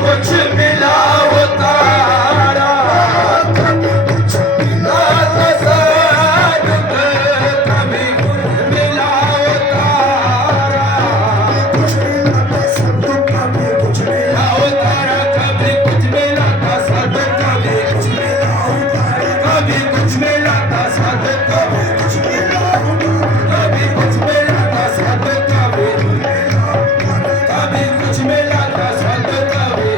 कुछ मिला वो तारा, कभी कुछ मिला था साथ, कभी कुछ मिला वो तारा, कुछ मिला था साथ, कभी कुछ मिला वो तारा, कभी कुछ मिला था साथ, कभी कुछ मिला वो तारा, कभी कुछ मिला था साथ, कभी कुछ मिला वो तारा, कभी कुछ मिला था साथ, कभी कुछ मिला था साथ, कभी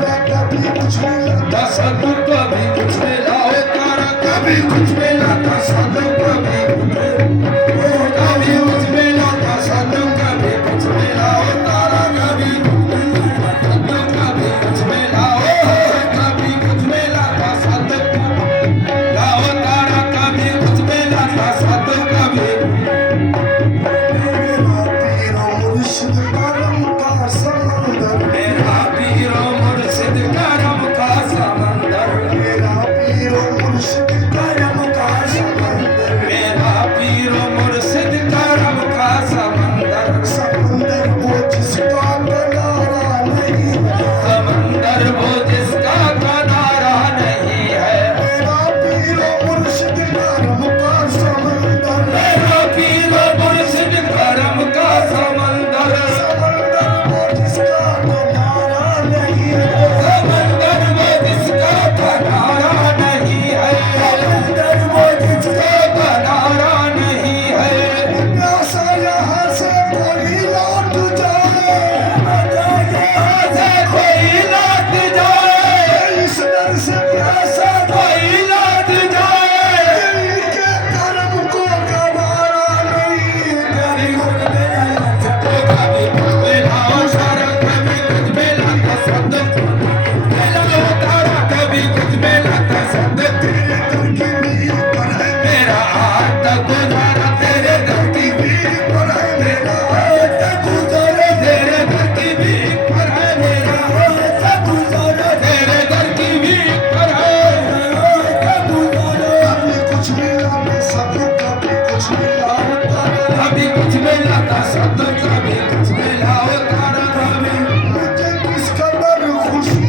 कभी कुछ मिला साधु कभी कुछ मिलाओ तारा कभी कुछ मिलाता साधु कभी कुछ मिलाता साधु कभी कुछ मिलाओ तारा कभी साधु कभी कुछ मिलाओ कभी कुछ मिलाता साधु लाओ तारा कभी कुछ मिलाता साधु कभी मेरा पीरो मुर्शिद करम का समंदर मेरा पीरो मुर्शिद करम का समंदर मेरा पीरो मुर्शिद करम का समंदर मेरा पीरो मुर्शिद करम का समंदर समंदर वो जिसका किनारा नहीं समंदर वो जिसका किनारा नहीं है मेरा पीरो मुर्शिद करम का समंदर मेरा पीरो मुर्शिद करम का समंदर समंदर वो जिसका किनारा नहीं है समंदर वो जिसका किनारा नहीं है समंदर वो जिसका किनारा नहीं है प्यासा यहाँ से कोई लौट जाए यहाँ से कोई लौट जाए इस दर से प्यासा कोई लौट जाए के कर्म को गवारा नहीं कभी कुछ मिलाओ सारा कभी कुछ मिलाता सद मिलाओ तारा कभी कुछ मिलाता सद तेरे दर की भीड़ पर है मेरा हाथ तक गुजारा तेरे दर की भीड़ पर है मेरा हाथ तक गुजारा तेरे दर की भीख पर है मेरा हाथ तक गुजारा तेरे दर की भीख पर है हाथ तक गुजारा कभी कुछ मिला मैं सब कभी कुछ मिला कभी कुछ मिलाता सद कभी कुछ मिलाओ तारा कभी मुझे किस कदर खुशी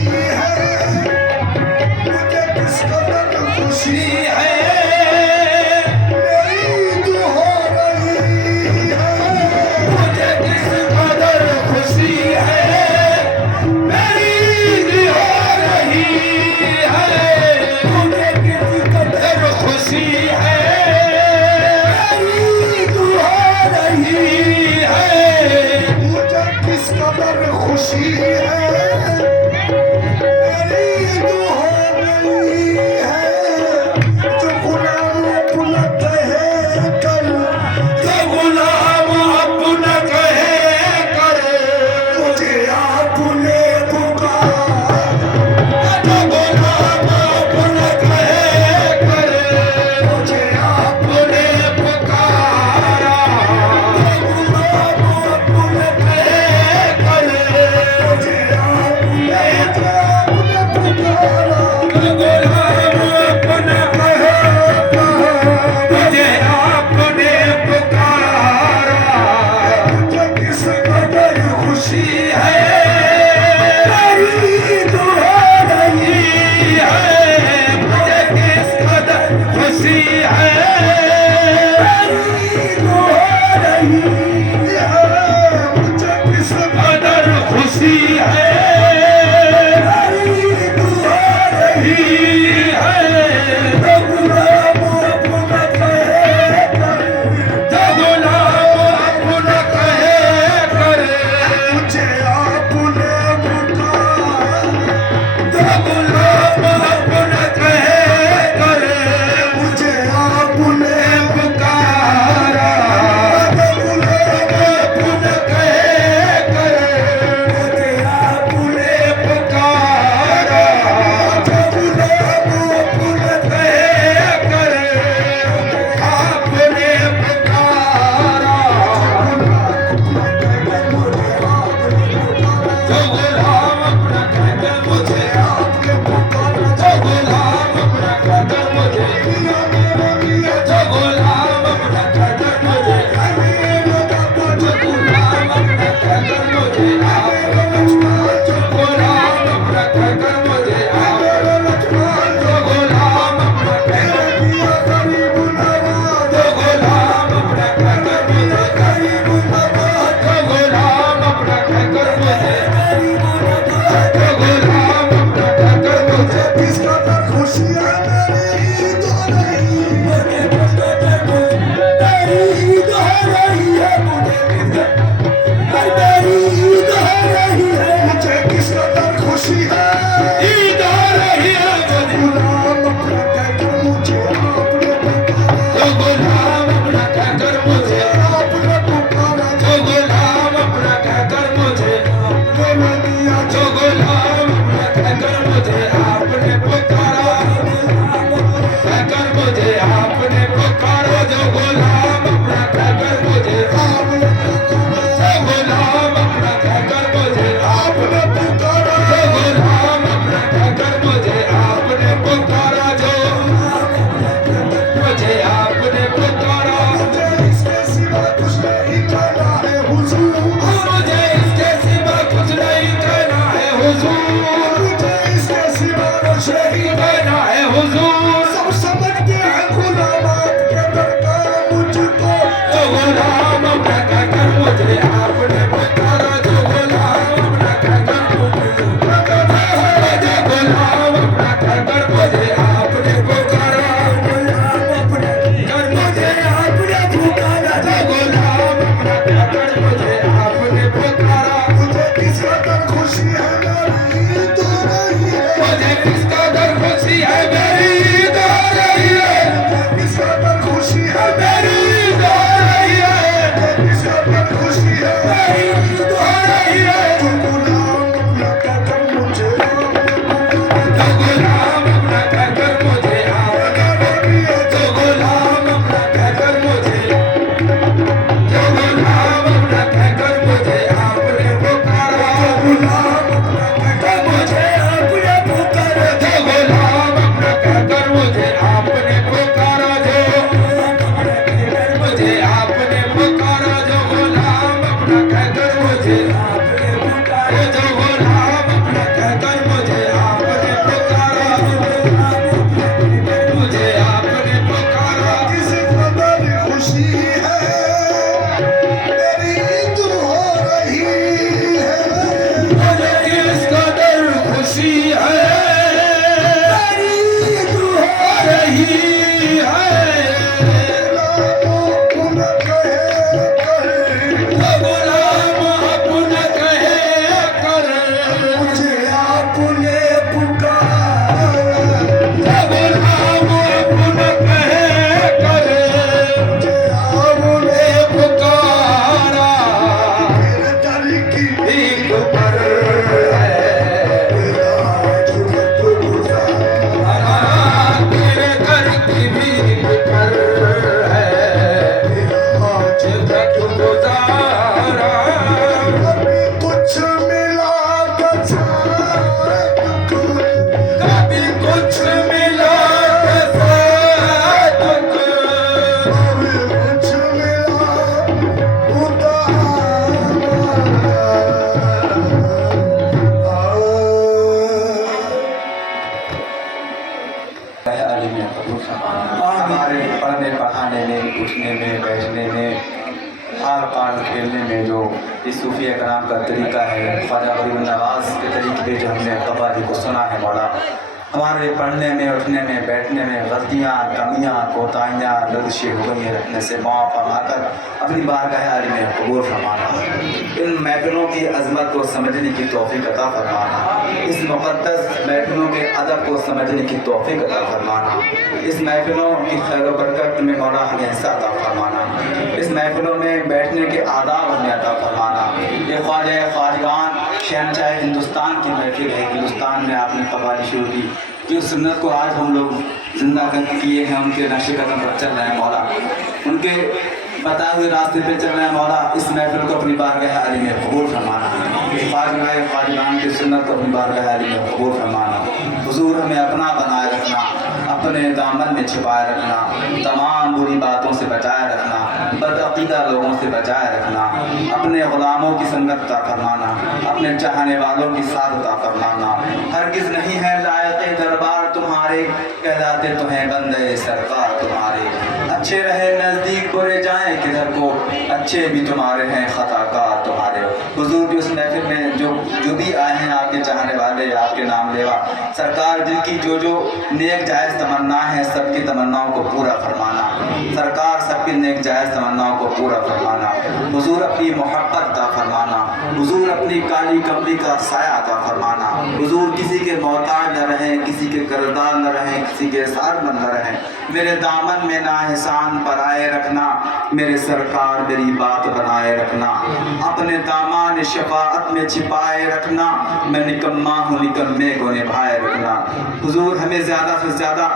ईद आ रही है गुलाम अपना कहकर मुझे आपने पुकारा जो गुलाम अपना कहकर मुझे आपने पुकारा जो गुलाम अपना कहकर मुझे आपने दिया जो गुलाम अपना कहकर मुझे आपने पुकारा कहकर मुझे आपने पुकारा जो गुलाम अपना कहकर मुझे आपने जो गुलाम अपना कहकर मुझे आपने पुकारा जो गुलाम अपना कहकर मुझे आपने पुकारा जो मुझे आपने पुकारा मुझे इसके सिवा कुछ नहीं कहना है हुजूर मुझे इसके सिवा कुछ नहीं कहना है हुजूर मुझे इसके सिवा कुछ नहीं कहना है हुजूर सब समझते हैं गुलाम आपके दरकार मुझको जो गुलाम अपना कहकर मुझे आपने पुकारा जो गुलाम अपना कहकर मुझे जो गुलाम अपना कहकर मुझे आपने पुकारा गुलाम अपने कर मुझे आपने पुकारा जो गुलाम अपना कहकर मुझे आपने पुकारा मुझे किस कदर खुशी है मेरी तो रही है मुझे किस कदर खुशी है मेरी ईद आ रही है मुझे किस कदर खुशी है मेरी ईद आ रही है मुझे किस कदर खुशी है मेरी ईद आ रही है जो गुलाम अपना कहकर मुझे जो गुलाम अपना कहकर मुझे आपने जो गुलाम अपना कहकर मुझे जो गुलाम अपना कहकर मुझे आपने पुकारा गुलाम अपना कहकर मुझे आपने पुकारा जो गुलाम अपना कहकर मुझे आपने पुकारा जो मुझे आपने पुकारा जो गुलाम अपना कहकर मुझे आपने पुकारा जो गुलाम अपना कहकर मुझे आपने पुकारा मुझे आपने पुकारा किस कदर खुशी है मेरी ईद हो रही है मुझे किस कदर खुशी है मेरी ईद हो रही है गुलाम कहे कर जो गुलाम अपना कहे कर मुझे आपने पुकारा जो गुलाम अपना कहे कर मुझे आपने पुकारा मेरे दर की भीख पर है मेरा जुगत गुजारा तेरे घर की भीख पर है मेरा जगत गुजारा कभी कुछ मिला कभी कुछ मिला सादक कभी कुछ मिला हमारे पढ़ने पढ़ाने में उठने में बैठने में हार पाल खेलने में जो इस सूफी कराम का तरीका है ख्वाजा गरीब नवाज के तरीके पे जो हमने कव्वाली को सुना है मौला हमारे पढ़ने में उठने में बैठने में गलतियाँ कमियाँ कोताहियाँ लदशें हो गई हैं रखने से माफ़ फरमाकर अपनी बारगाह आली में कबूल फरमाना इन महफिलों की अजमत को समझने की तौफीक अता फरमाना इस मुक़द्दस महफिलों के अदब को समझने की तौफीक अता फरमाना इस महफिलों की खैर व बरकत में मौला हमें हिस्सा अता फरमाना इस महफिलों में बैठने के आदाब हमें अता फरमाना ये ख्वाजा ख्वाजगान शहनशाह हिंदुस्तान की महफिल है हिंदुस्तान में आपने कव्वाली शुरू की जो सुन्नत को आज हम लोग जिंदा कर किए हैं उनके नक्शे कदम पर चल रहे हैं मौला उनके बताए हुए रास्ते पे चल रहे हैं मौला इस महफिल को अपनी बारगाह आली में कबूल फरमाना ख्वाजगाह ख्वाजगान की सुन्नत को अपनी बारगाह आली में कबूल फरमाना हुजूर हमें अपना बनाए रखना अपने दामन में छिपाए रखना तमाम बुरी बातों से बचाए रखना बदअकीदा लोगों से बचाए रखना अपने गुलामों की संगत अता फरमाना अपने चाहने वालों की साथ अता फरमाना हरगिज़ नहीं है लायक दरबार तुम्हारे कहलाते तो हैं बंदे सरकार तुम्हारे अच्छे रहे नज़दीक बुरे जाएं किधर को अच्छे भी तुम्हारे हैं खताकार तुम्हारे हुजूर की उस महफिल में जो भी आए हैं आपके चाह रहने वाले आपके नाम लेवा सरकार, जिनकी जो जो नेक जायज़ तमन्ना है सबकी तमन्नाओं को पूरा फरमाना सरकार, सबकी नेक जायज़ तमन्नाओं को पूरा फरमाना। हुजूर अपनी मोहब्बत अता फरमाना, हुजूर अपनी काली कमली का साया अता फरमाना। हुजूर किसी के मोहताज न रहें, किसी के कर्जदार न रहें, किसी के सारमंद न रहें। मेरे दामन में ना एहसान बनाए रखना, मेरे सरकार मेरी बात बनाए रखना। अपने दामान शफाअत में छिपाए रखना, मैं निकम्मा हूँ निकम्मे को निभाए रखना। हुजूर हमें ज़्यादा से ज़्यादा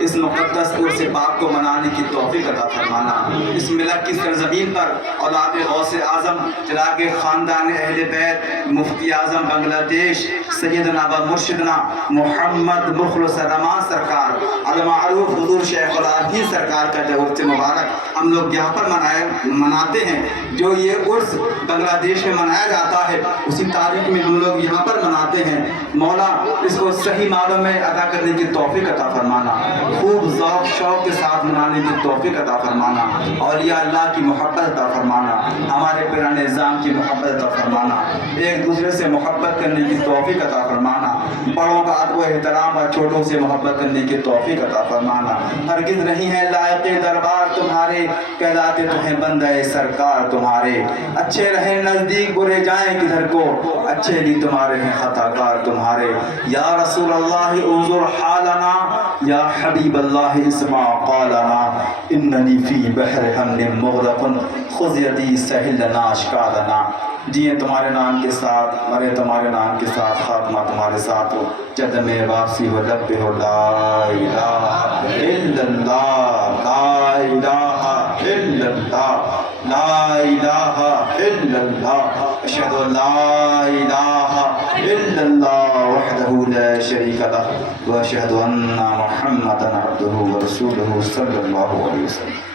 इस मुक़द्दस उर्स पाक को मनाने की तौफीक अता फरमाना। इस मिलक की सरज़मीन पर औलाद गौसे आज़म जनाब ख़ानदान अहले बैत मुफ्ती आज़म बांग्लादेश सैयदना व मुर्शिदना मोहम्मद मुखलिस रहमान सरकार अल-मारूफ हुजूर शेख अल-आरफीन सरकार का जो उर्स मुबारक हम लोग यहाँ पर मनाते हैं, जो ये उर्स बांग्लादेश में मनाया जाता है उसी तारीख में हम लोग यहाँ पर मनाते हैं। मौला इसको सही मानों में अदा करने की तौफीक अता फरमाना, खूब ज़ौक़ शौक़ के साथ मनाने की तौफीक अता फरमाना, औलिया अल्लाह की मोहब्बत अता फरमाना, हमारे पिरान निज़ाम की मोहब्बत अता फरमाना, एक दूसरे से मोहब्बत करने की तौफीक अता फरमाना, बड़ों का अदब एहतराम और छोटों से मोहब्बत करने की तौफीक अता फरमाना। हरगिज़ नहीं है लायक़ दरबार तुम्हारे, कहलाते तो हैं बंदे सरकार तुम्हारे। अच्छे रहें नज़दीक बुरे जाएं किधर को, अच्छे भी तुम्हारे हैं खताकार तुम्हारे। या रसूल अल्लाह उज़ुर हालना, या हबीब अल्लाह इस्मा क़ालना, इन्ननी फ़ी बहर हमने मुग़रक़ुन खुज़ यदी सहिल लना अश्कालना। जिए तुम्हारे नाम के साथ, मरे तुम्हारे नाम के साथ, खात्मा तुम्हारे साथ हो, जद में वापसी हो लब पे हो। ला इलाहा इल्लल्लाह, ला इलाहा इल्लल्लाह, ला इलाहा इल्लल्लाह, अशहदु अल्ला इलाहा इल्लल्लाह वहदहु ला शरीका लह व अशहदु अन्ना मुहम्मदन अब्दुहु व रसूलुहु सल्लल्लाहु अलैहि वसल्लम।